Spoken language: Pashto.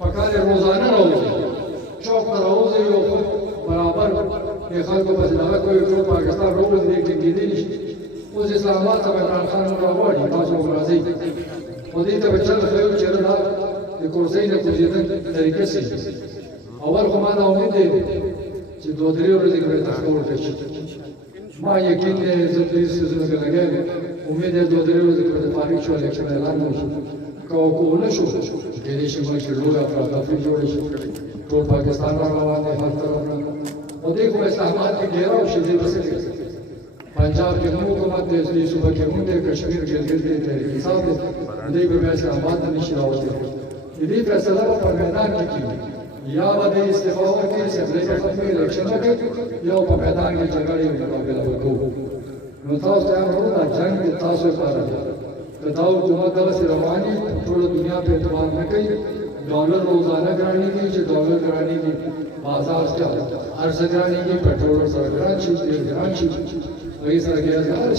پکار روزانه راوځي چوک ته راوځي او برابر د خلکو په ځای کوي ټول پاکستان راوځي کې کېدی نشي اوس اسلام آباد ته عمران خان راوړي تاسو راځي خو دې ته چل خو چې دا د کورسۍ نه کوزیدل طریقې سي اول خو ما دا امید دی چې دوه درې ورځې کې تاسو ورته شي ما یقین دی زه دې سيزونه کې لګم امید دی دوه درې ورځې کې فارغ شو الیکشن اعلان وشي کو نه شو کې دې شي موږ ټول افراد جوړ شي ټول پاکستان روان دی هر طرف نه او دې کوم اسلام آباد کې ډیرو شي دې بس पंजाब के हुकूमत है इसलिए सुबह के मुंडे कश्मीर के गिरते तहरीक साहब ने को वैसे आबाद नहीं शावत यदि फैसला पर मैदान की या बदे इस्तीफा के से खत्म इलेक्शन के या पर मैदान के झगड़े में मुकाबला को नताज टाइम होगा जंग के तासुर पर कदाउ हुकूमत से रवानी पूरी दुनिया पे एतबार न कई डॉलर रोजाना कराने की जो डॉलर कराने की बाजार से अर्ज कराने की पेट्रोल सरकार तेल ग्रांची वही सर गया हर